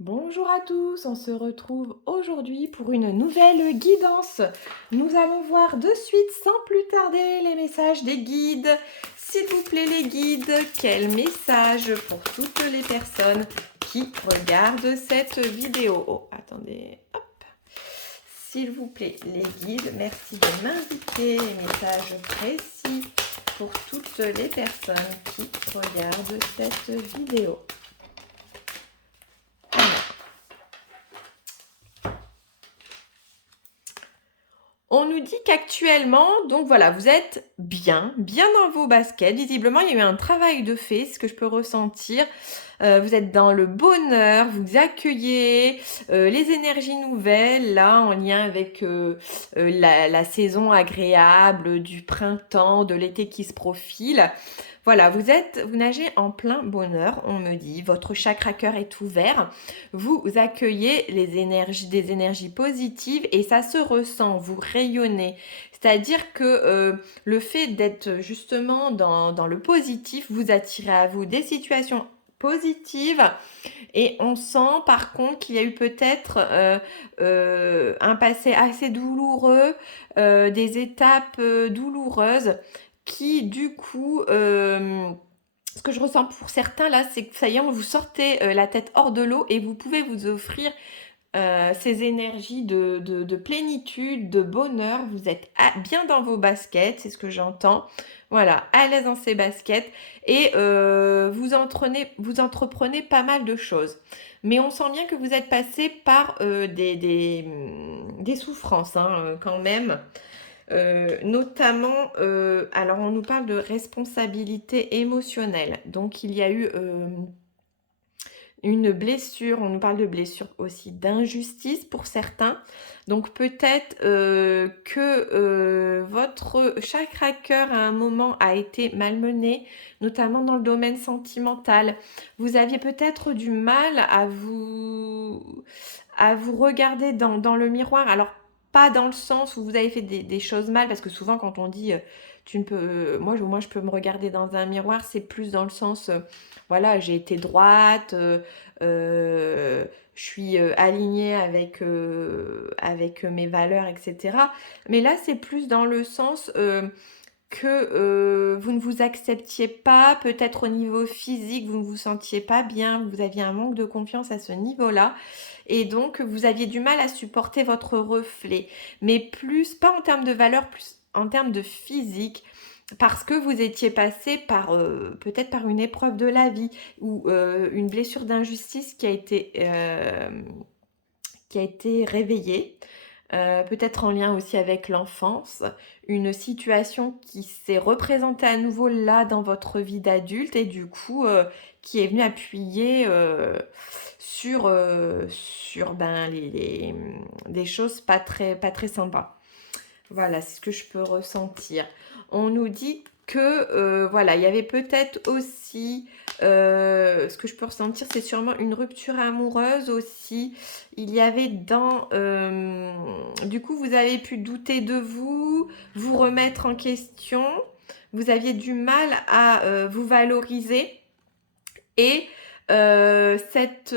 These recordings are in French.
Bonjour à tous, on se retrouve aujourd'hui pour une nouvelle guidance. Nous allons voir de suite, sans plus tarder, les messages des guides. S'il vous plaît les guides, quel message pour toutes les personnes qui regardent cette vidéo? Oh, attendez, hop. S'il vous plaît les guides, merci de m'indiquer les messages précis pour toutes les personnes qui regardent cette vidéo. On nous dit qu'actuellement, donc voilà, vous êtes bien dans vos baskets. Visiblement, il y a eu un travail de fait, ce que je peux ressentir. Vous êtes dans le bonheur, vous accueillez les énergies nouvelles, là, en lien avec la saison agréable du printemps, de l'été qui se profile. Voilà, vous nagez en plein bonheur, on me dit. Votre chakra cœur est ouvert. Vous accueillez des énergies positives et ça se ressent, vous rayonnez. C'est-à-dire que le fait d'être justement dans le positif, vous attirez à vous des situations positives et on sent par contre qu'il y a eu peut-être un passé assez douloureux, des étapes douloureuses qui du coup, ce que je ressens pour certains là, c'est que ça y est, on vous sortez la tête hors de l'eau et vous pouvez vous offrir ces énergies de plénitude, de bonheur. Vous êtes bien dans vos baskets, c'est ce que j'entends. Voilà, à l'aise dans ces baskets et vous entreprenez pas mal de choses. Mais on sent bien que vous êtes passé par des souffrances quand même. Notamment, alors on nous parle de responsabilité émotionnelle. Donc il y a eu une blessure, on nous parle de blessure aussi, d'injustice pour certains. Donc peut-être que votre chakra cœur à un moment a été malmené, notamment dans le domaine sentimental. Vous aviez peut-être du mal à vous regarder dans le miroir. Alors pas dans le sens où vous avez fait des choses mal, parce que souvent quand on dit tu ne peux, moi je peux me regarder dans un miroir, c'est plus dans le sens voilà, j'ai été droite, euh, je suis alignée avec mes valeurs, etc. Mais là, c'est plus dans le sens que vous ne vous acceptiez pas, peut-être au niveau physique, vous ne vous sentiez pas bien, vous aviez un manque de confiance à ce niveau-là, et donc vous aviez du mal à supporter votre reflet, mais plus, pas en termes de valeur, plus en termes de physique, parce que vous étiez passé par peut-être par une épreuve de la vie ou une blessure d'injustice qui a été réveillée, peut-être en lien aussi avec l'enfance, une situation qui s'est représentée à nouveau là dans votre vie d'adulte et du coup qui est venue appuyer sur ben, des choses pas très sympas. Voilà, c'est ce que je peux ressentir. On nous dit que, voilà, il y avait peut-être aussi, ce que je peux ressentir, c'est sûrement une rupture amoureuse aussi. Il y avait du coup, vous avez pu douter de vous, vous remettre en question. Vous aviez du mal à vous valoriser et peut-être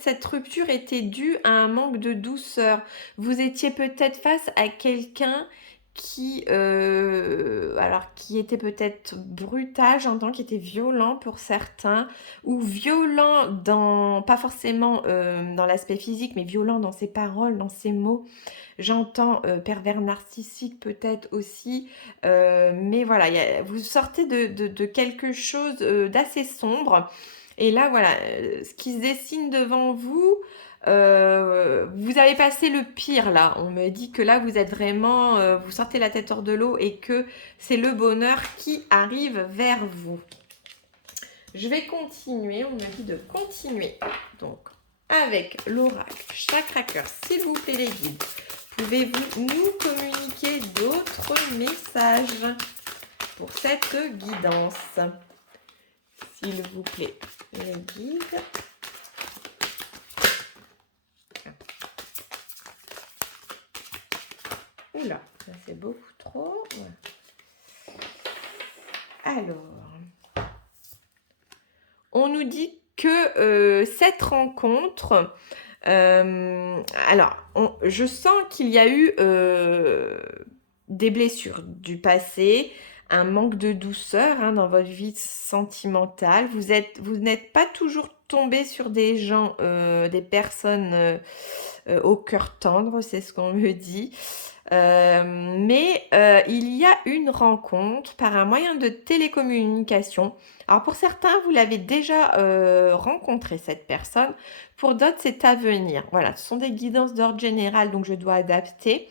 cette rupture était due à un manque de douceur. Vous étiez peut-être face à quelqu'un qui était peut-être brutal, j'entends, qui était violent pour certains, ou violent pas forcément dans l'aspect physique, mais violent dans ses paroles, dans ses mots. J'entends pervers narcissique peut-être aussi, mais voilà, vous sortez de quelque chose d'assez sombre. Et là, voilà, ce qui se dessine devant vous, vous avez passé le pire là. On me dit que là, vous êtes vraiment, vous sortez la tête hors de l'eau et que c'est le bonheur qui arrive vers vous. Je vais continuer, on me dit de continuer. Donc, avec l'oracle Chakra Cœur, s'il vous plaît les guides, pouvez-vous nous communiquer d'autres messages pour cette guidance? S'il vous plaît, les guides. Oula, ça c'est beaucoup trop. Alors, on nous dit que cette rencontre, alors, je sens qu'il y a eu des blessures du passé, un manque de douceur hein, dans votre vie sentimentale. Vous n'êtes pas toujours tombé sur des gens, des personnes au cœur tendre, c'est ce qu'on me dit. Mais il y a une rencontre par un moyen de télécommunication. Alors pour certains, vous l'avez déjà rencontré cette personne. Pour d'autres, c'est à venir. Voilà, ce sont des guidances d'ordre général, donc je dois adapter.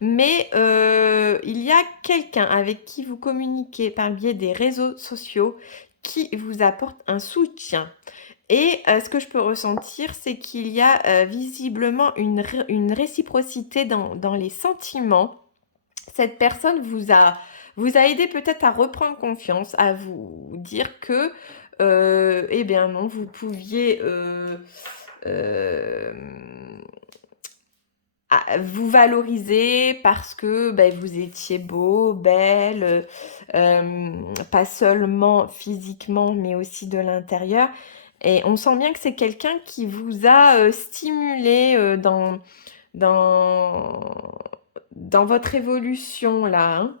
Mais il y a quelqu'un avec qui vous communiquez par le biais des réseaux sociaux qui vous apporte un soutien. Et ce que je peux ressentir, c'est qu'il y a visiblement une réciprocité dans les sentiments. Cette personne vous a aidé peut-être à reprendre confiance, à vous dire que, eh bien non, vous pouviez euh, vous valoriser parce que ben, vous étiez beau, belle, pas seulement physiquement, mais aussi de l'intérieur. Et on sent bien que c'est quelqu'un qui vous a stimulé dans, dans votre évolution là, hein.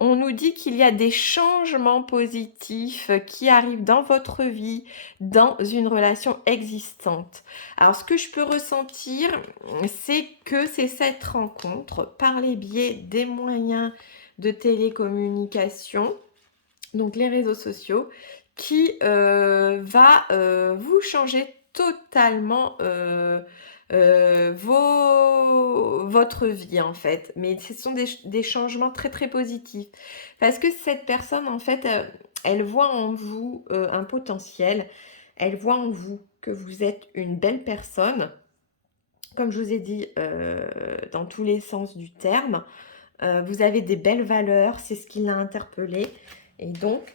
On nous dit qu'il y a des changements positifs qui arrivent dans votre vie, dans une relation existante. Alors, ce que je peux ressentir, c'est que c'est cette rencontre par les biais des moyens de télécommunication, donc les réseaux sociaux, qui va vous changer totalement votre vie en fait. Mais ce sont des changements très très positifs. Parce que cette personne en fait, elle voit en vous un potentiel. Elle voit en vous que vous êtes une belle personne. Comme je vous ai dit, dans tous les sens du terme. Vous avez des belles valeurs, c'est ce qui l'a interpellé. Et donc,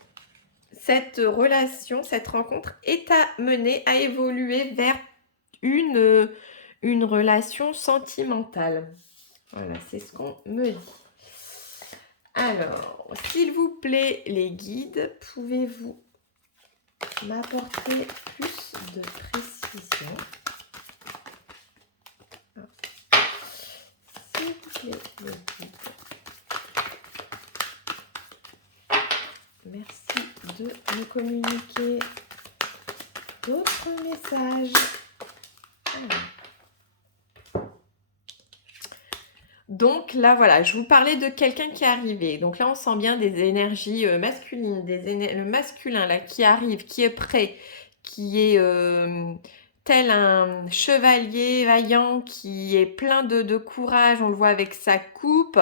cette relation, cette rencontre est amenée à évoluer vers une relation sentimentale. Voilà, c'est ce qu'on me dit. Alors, s'il vous plaît, les guides, pouvez-vous m'apporter plus de précision? S'il vous plaît, les guides. Merci de me communiquer d'autres messages. Donc là, voilà, je vous parlais de quelqu'un qui est arrivé. Donc là, on sent bien des énergies masculines, le masculin là qui arrive, qui est prêt, qui est tel un chevalier vaillant, qui est plein de courage. On le voit avec sa coupe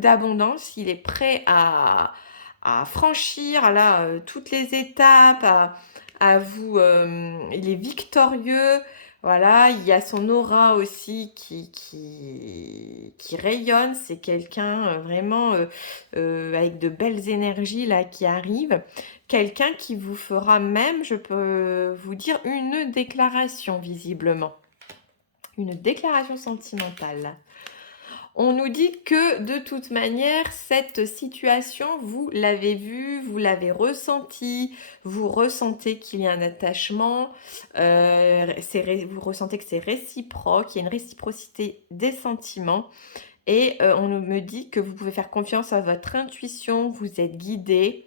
d'abondance. Il est prêt à franchir là toutes les étapes, il est victorieux. Voilà, il y a son aura aussi qui rayonne. C'est quelqu'un vraiment avec de belles énergies là qui arrive. Quelqu'un qui vous fera même, je peux vous dire, une déclaration visiblement. Une déclaration sentimentale. On nous dit que de toute manière, cette situation, vous l'avez vue, vous l'avez ressentie, vous ressentez qu'il y a un attachement, vous ressentez que c'est réciproque, il y a une réciprocité des sentiments. Et on me dit que vous pouvez faire confiance à votre intuition, vous êtes guidé.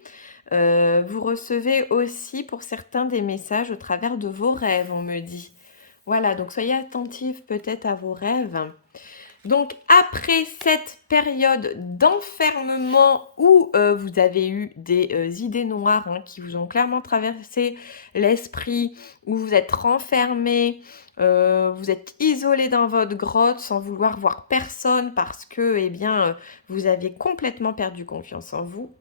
Vous recevez aussi pour certains des messages au travers de vos rêves, on me dit. Voilà, donc soyez attentifs peut-être à vos rêves. Donc après cette période d'enfermement où vous avez eu des idées noires hein, qui vous ont clairement traversé l'esprit, où vous êtes renfermé, vous êtes isolé dans votre grotte sans vouloir voir personne parce que eh bien, vous aviez complètement perdu confiance en vous.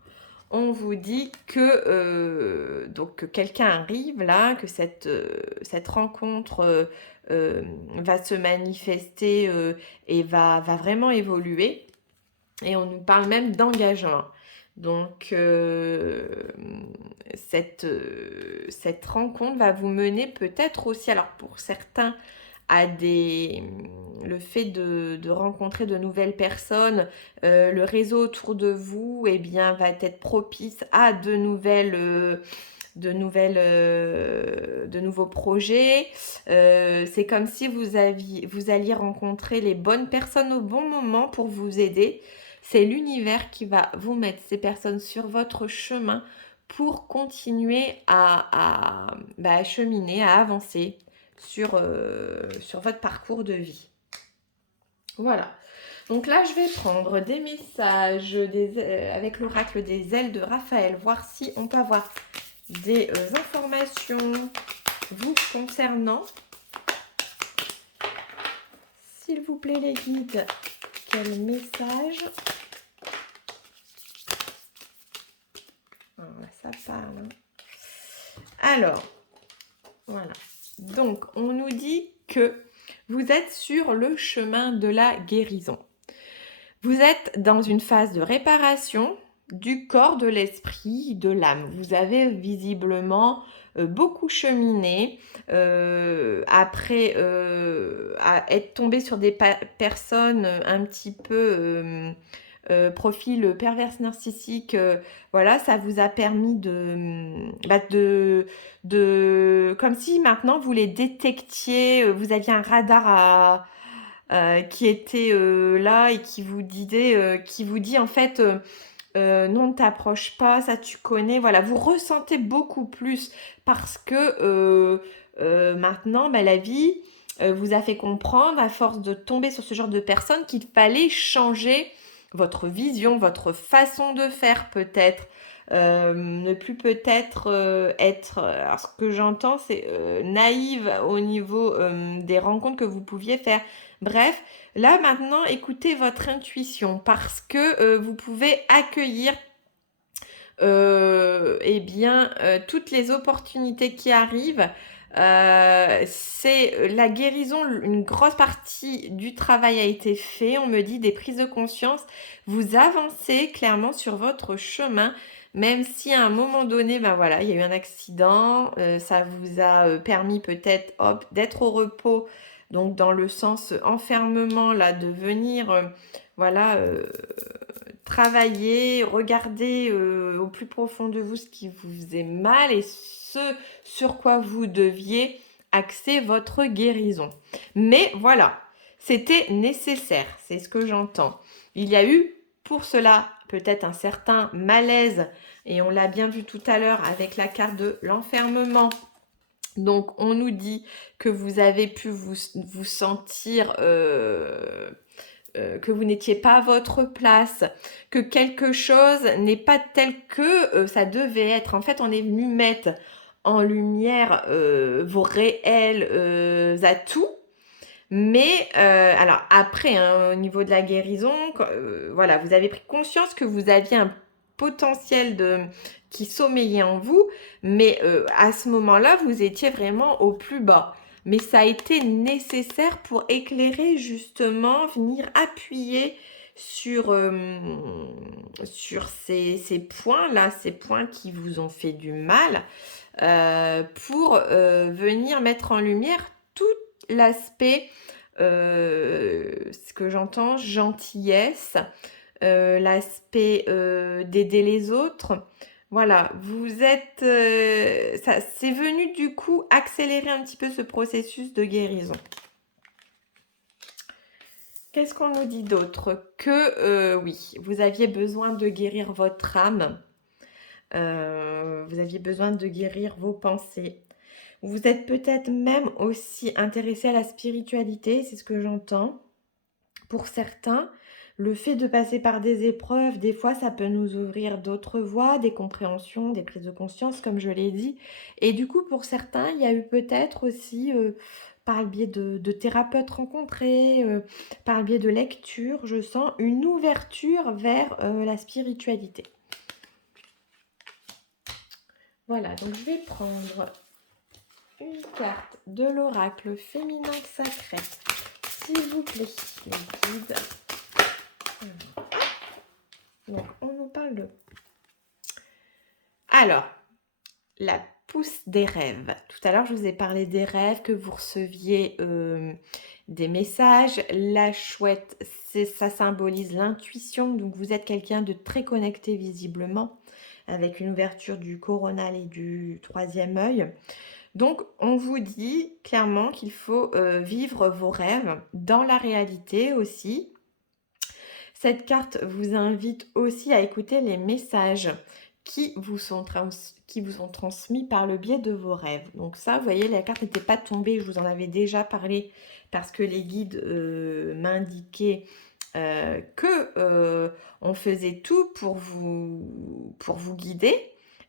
On vous dit que quelqu'un arrive là, que cette rencontre va se manifester et va vraiment évoluer. Et on nous parle même d'engagement. Donc, cette rencontre va vous mener peut-être aussi, alors pour certains, le fait de rencontrer de nouvelles personnes, le réseau autour de vous, eh bien, va être propice à de nouvelles de nouveaux projets. C'est comme si vous alliez rencontrer les bonnes personnes au bon moment pour vous aider. C'est l'univers qui va vous mettre ces personnes sur votre chemin pour continuer à cheminer, à avancer sur votre parcours de vie. Voilà. Donc là, je vais prendre des messages avec l'oracle des ailes de Raphaël, voir si on peut avoir des informations vous concernant. S'il vous plaît, les guides, quel message? Là, ça parle. Alors, voilà. Donc, on nous dit que vous êtes sur le chemin de la guérison. Vous êtes dans une phase de réparation du corps, de l'esprit, de l'âme. Vous avez visiblement beaucoup cheminé après être tombé sur des personnes un petit peu profil perverse narcissique. Voilà, ça vous a permis comme si maintenant vous les détectiez, vous aviez un radar qui était là et qui vous dit en fait non, ne t'approche pas, ça tu connais. Voilà, vous ressentez beaucoup plus parce que maintenant, la vie vous a fait comprendre, à force de tomber sur ce genre de personnes, qu'il fallait changer votre vision, votre façon de faire peut-être. Ne plus peut-être être, alors ce que j'entends c'est naïve au niveau des rencontres que vous pouviez faire. Bref, là maintenant écoutez votre intuition parce que vous pouvez accueillir toutes les opportunités qui arrivent. C'est la guérison, une grosse partie du travail a été fait, on me dit des prises de conscience, vous avancez clairement sur votre chemin, même si à un moment donné, il y a eu un accident, ça vous a permis peut-être d'être au repos, donc dans le sens enfermement là, de venir travailler, regarder au plus profond de vous ce qui vous faisait mal et ce sur quoi vous deviez axer votre guérison. Mais voilà, c'était nécessaire, c'est ce que j'entends. Il y a eu pour cela peut-être un certain malaise et on l'a bien vu tout à l'heure avec la carte de l'enfermement. Donc on nous dit que vous avez pu vous sentir que vous n'étiez pas à votre place, que quelque chose n'est pas tel que ça devait être. En fait, on est venu mettre en lumière vos réels atouts. Mais alors après, au niveau de la guérison, voilà, vous avez pris conscience que vous aviez un potentiel qui sommeillait en vous, mais à ce moment-là, vous étiez vraiment au plus bas. Mais ça a été nécessaire pour éclairer justement, venir appuyer sur ces points-là, ces points qui vous ont fait du mal, pour venir mettre en lumière tout l'aspect, ce que j'entends, gentillesse, l'aspect d'aider les autres. Voilà, vous êtes, ça, c'est venu du coup accélérer un petit peu ce processus de guérison. Qu'est-ce qu'on nous dit d'autre? Que oui, vous aviez besoin de guérir votre âme, vous aviez besoin de guérir vos pensées. Vous êtes peut-être même aussi intéressé à la spiritualité, c'est ce que j'entends. Pour certains, le fait de passer par des épreuves, des fois, ça peut nous ouvrir d'autres voies, des compréhensions, des prises de conscience, comme je l'ai dit. Et du coup, pour certains, il y a eu peut-être aussi, par le biais de thérapeutes rencontrés, par le biais de lectures, je sens une ouverture vers la spiritualité. Voilà, donc je vais prendre une carte de l'oracle féminin sacré. S'il vous plaît, les guides. Donc, on nous parle de... Alors, la pousse des rêves. Tout à l'heure, je vous ai parlé des rêves, que vous receviez des messages. La chouette, ça symbolise l'intuition. Donc, vous êtes quelqu'un de très connecté visiblement. avec une ouverture du coronal et du troisième œil. Donc, on vous dit clairement qu'il faut vivre vos rêves dans la réalité aussi. Cette carte vous invite aussi à écouter les messages qui vous sont transmis par le biais de vos rêves. Donc ça, vous voyez, la carte n'était pas tombée, je vous en avais déjà parlé parce que les guides m'indiquaient que on faisait tout pour vous guider.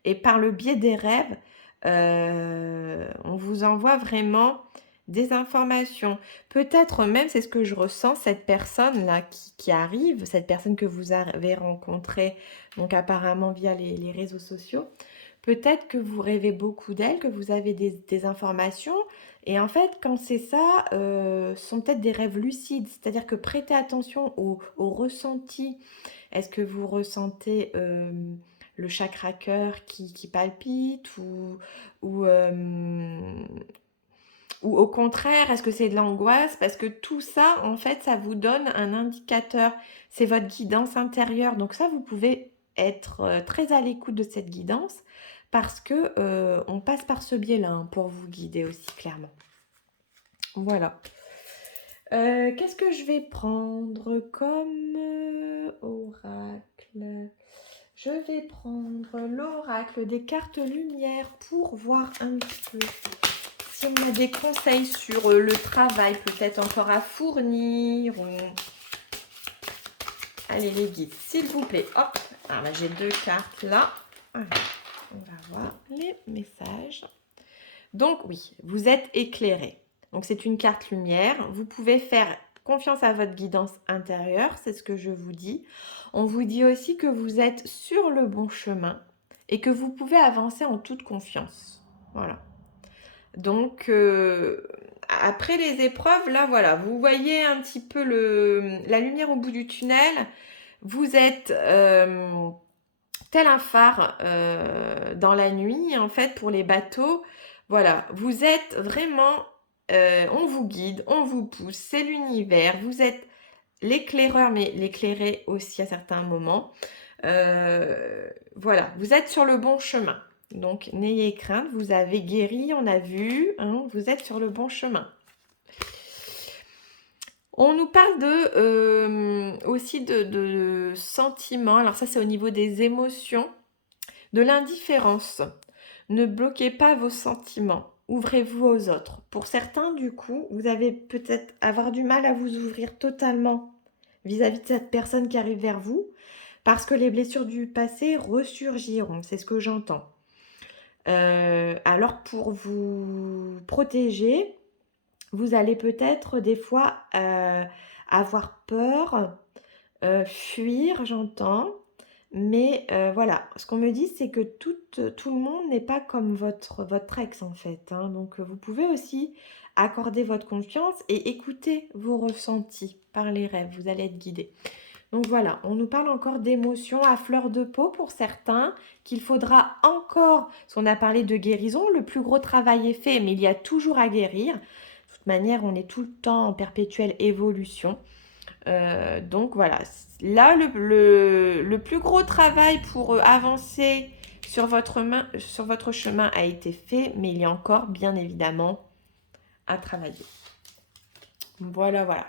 Et par le biais des rêves, on vous envoie vraiment des informations. Peut-être même, c'est ce que je ressens, cette personne-là qui arrive, cette personne que vous avez rencontrée, donc apparemment via les réseaux sociaux, peut-être que vous rêvez beaucoup d'elle, que vous avez des informations. Et en fait, quand c'est ça, ce sont peut-être des rêves lucides. C'est-à-dire que prêtez attention au ressenti. Est-ce que vous ressentez le chakra cœur qui palpite ou, ou au contraire, est-ce que c'est de l'angoisse? Parce que tout ça, en fait, ça vous donne un indicateur. C'est votre guidance intérieure. Donc ça, vous pouvez être très à l'écoute de cette guidance parce que on passe par ce biais-là hein, pour vous guider aussi clairement. Voilà. Qu'est-ce que je vais prendre comme oracle? Je vais prendre l'oracle des cartes lumière pour voir un petit peu si on a des conseils sur le travail peut-être encore à fournir. Allez les guides, s'il vous plaît. Hop, alors là j'ai 2 cartes là. Alors, on va voir les messages. Donc oui, vous êtes éclairé. Donc c'est une carte lumière. Vous pouvez faire confiance à votre guidance intérieure, c'est ce que je vous dis. On vous dit aussi que vous êtes sur le bon chemin et que vous pouvez avancer en toute confiance. Voilà. Donc après les épreuves, là voilà, vous voyez un petit peu la lumière au bout du tunnel. Vous êtes tel un phare dans la nuit, en fait, pour les bateaux. Voilà, vous êtes vraiment, on vous guide, on vous pousse, c'est l'univers. Vous êtes l'éclaireur, mais l'éclairé aussi à certains moments. Voilà, vous êtes sur le bon chemin. Donc, n'ayez crainte, vous avez guéri, on a vu, hein, vous êtes sur le bon chemin. On nous parle aussi de sentiments. Alors ça, c'est au niveau des émotions. De l'indifférence. Ne bloquez pas vos sentiments. Ouvrez-vous aux autres. Pour certains, du coup, vous allez peut-être avoir du mal à vous ouvrir totalement vis-à-vis de cette personne qui arrive vers vous parce que les blessures du passé ressurgiront. C'est ce que j'entends. Alors, pour vous protéger, vous allez peut-être des fois avoir peur, fuir, j'entends. Mais voilà, ce qu'on me dit, c'est que tout le monde n'est pas comme votre ex en fait. Hein. Donc vous pouvez aussi accorder votre confiance et écouter vos ressentis par les rêves. Vous allez être guidé. Donc voilà, on nous parle encore d'émotions à fleur de peau pour certains, qu'il faudra encore, parce qu'on a parlé de guérison, le plus gros travail est fait, mais il y a toujours à guérir. De toute manière, on est tout le temps en perpétuelle évolution. Donc voilà, là le plus gros travail pour avancer sur votre chemin a été fait, mais il y a encore bien évidemment à travailler. Voilà, voilà.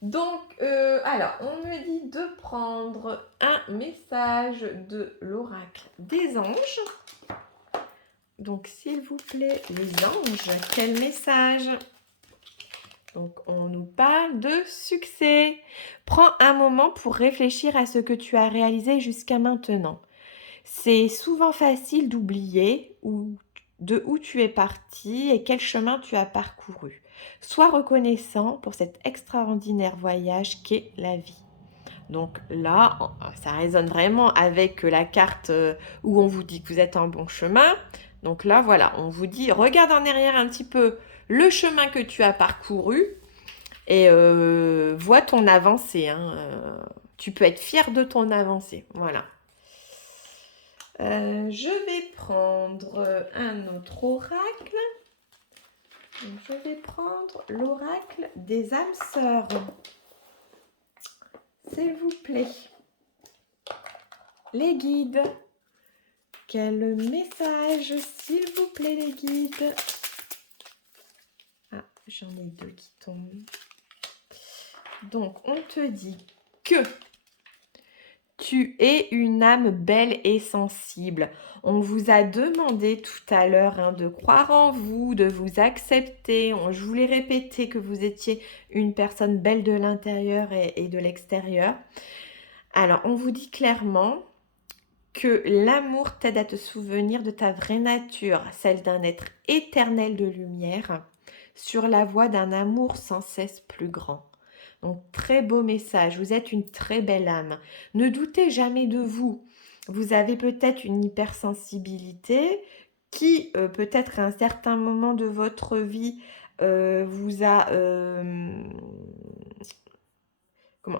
Donc, alors, on me dit de prendre un message de l'oracle des anges. Donc, s'il vous plaît, les anges, quel message ? Donc, on nous parle de succès. Prends un moment pour réfléchir à ce que tu as réalisé jusqu'à maintenant. C'est souvent facile d'oublier de où tu es parti et quel chemin tu as parcouru. Sois reconnaissant pour cet extraordinaire voyage qu'est la vie. Donc là, ça résonne vraiment avec la carte où on vous dit que vous êtes en bon chemin. Donc là, voilà, on vous dit, regarde en arrière un petit peu le chemin que tu as parcouru et vois ton avancée. Hein. Tu peux être fier de ton avancée. Voilà. Je vais prendre un autre oracle. Donc, je vais prendre l'oracle des âmes sœurs. S'il vous plaît. Les guides, quel message, s'il vous plaît, les guides? Ah, j'en ai deux qui tombent. Donc, on te dit que tu es une âme belle et sensible. On vous a demandé tout à l'heure de croire en vous, de vous accepter. Je vous l'ai répété que vous étiez une personne belle de l'intérieur et de l'extérieur. Alors, on vous dit clairement que l'amour t'aide à te souvenir de ta vraie nature, celle d'un être éternel de lumière, sur la voie d'un amour sans cesse plus grand. Donc, très beau message. Vous êtes une très belle âme. Ne doutez jamais de vous. Vous avez peut-être une hypersensibilité qui, peut-être à un certain moment de votre vie, vous a...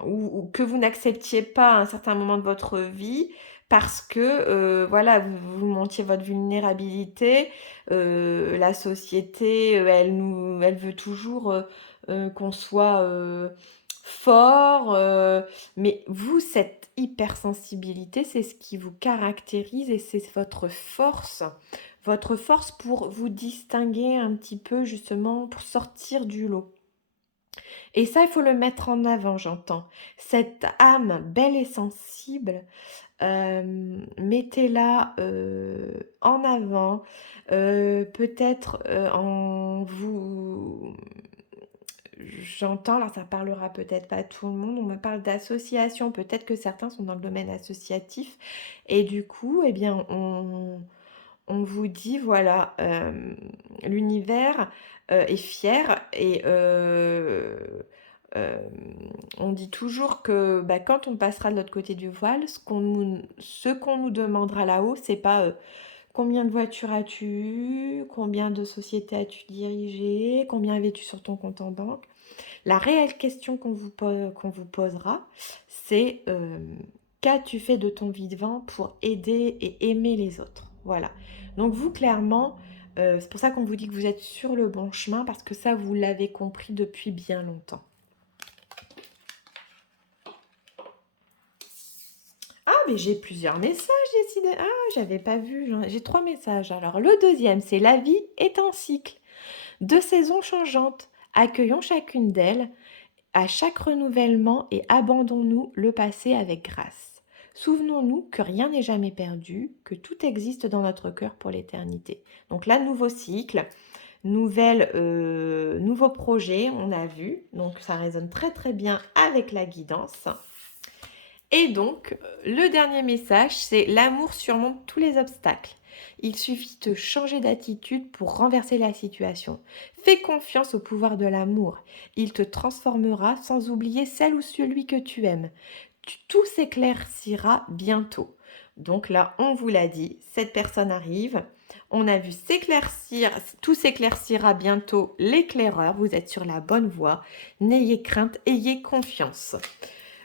ou que vous n'acceptiez pas à un certain moment de votre vie parce que voilà, vous montiez votre vulnérabilité. La société, elle veut toujours qu'on soit fort, mais vous, cette hypersensibilité, c'est ce qui vous caractérise et c'est votre force pour vous distinguer un petit peu justement, pour sortir du lot. Et ça, il faut le mettre en avant, j'entends. Cette âme belle et sensible, mettez-la en avant, peut-être en vous... J'entends, alors ça parlera peut-être pas à tout le monde, on me parle d'association, peut-être que certains sont dans le domaine associatif, et du coup, eh bien, on vous dit, voilà, l'univers est fier et euh, on dit toujours que quand on passera de l'autre côté du voile, ce qu'on nous demandera là-haut, c'est pas combien de voitures as-tu eu, combien de sociétés as-tu dirigé, combien avais-tu sur ton compte en banque. La réelle question qu'on vous posera, c'est qu'as-tu fait de ton vivant pour aider et aimer les autres? Voilà. Donc vous, clairement, c'est pour ça qu'on vous dit que vous êtes sur le bon chemin, parce que ça, vous l'avez compris depuis bien longtemps. Ah, mais j'ai plusieurs messages, décidé. Ah, j'avais pas vu. J'ai 3 messages. Alors, le deuxième, c'est: la vie est un cycle de saisons changeantes. Accueillons chacune d'elles à chaque renouvellement et abandonnons-nous le passé avec grâce. Souvenons-nous que rien n'est jamais perdu, que tout existe dans notre cœur pour l'éternité. Donc là, nouveau cycle, nouveau projet, on a vu. Donc ça résonne très très bien avec la guidance. Et donc, le dernier message, c'est: l'amour surmonte tous les obstacles. Il suffit de changer d'attitude pour renverser la situation. Fais confiance au pouvoir de l'amour. Il te transformera sans oublier celle ou celui que tu aimes. Tout s'éclaircira bientôt. Donc là, on vous l'a dit, cette personne arrive. On a vu s'éclaircir, tout s'éclaircira bientôt, l'éclaireur. Vous êtes sur la bonne voie. N'ayez crainte, ayez confiance.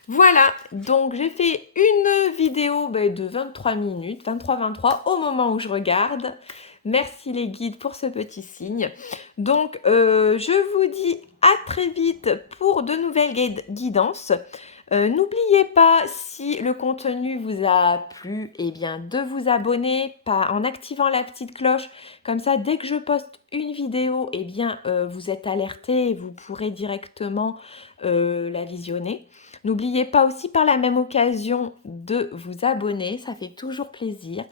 Voilà, donc j'ai fait une vidéo de 23 minutes, 23 au moment où je regarde. Merci les guides pour ce petit signe. Donc, je vous dis à très vite pour de nouvelles guidances. N'oubliez pas, si le contenu vous a plu, eh bien, de vous abonner en activant la petite cloche. Comme ça, dès que je poste une vidéo, eh bien, vous êtes alerté et vous pourrez directement la visionner. N'oubliez pas aussi par la même occasion de vous abonner, ça fait toujours plaisir.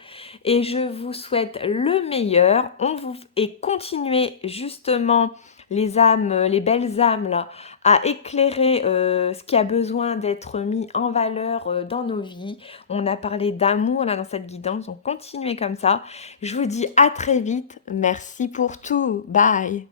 Et je vous souhaite le meilleur. Et continuez justement les âmes, les belles âmes là, à éclairer ce qui a besoin d'être mis en valeur dans nos vies. On a parlé d'amour là dans cette guidance, donc continuez comme ça. Je vous dis à très vite. Merci pour tout. Bye.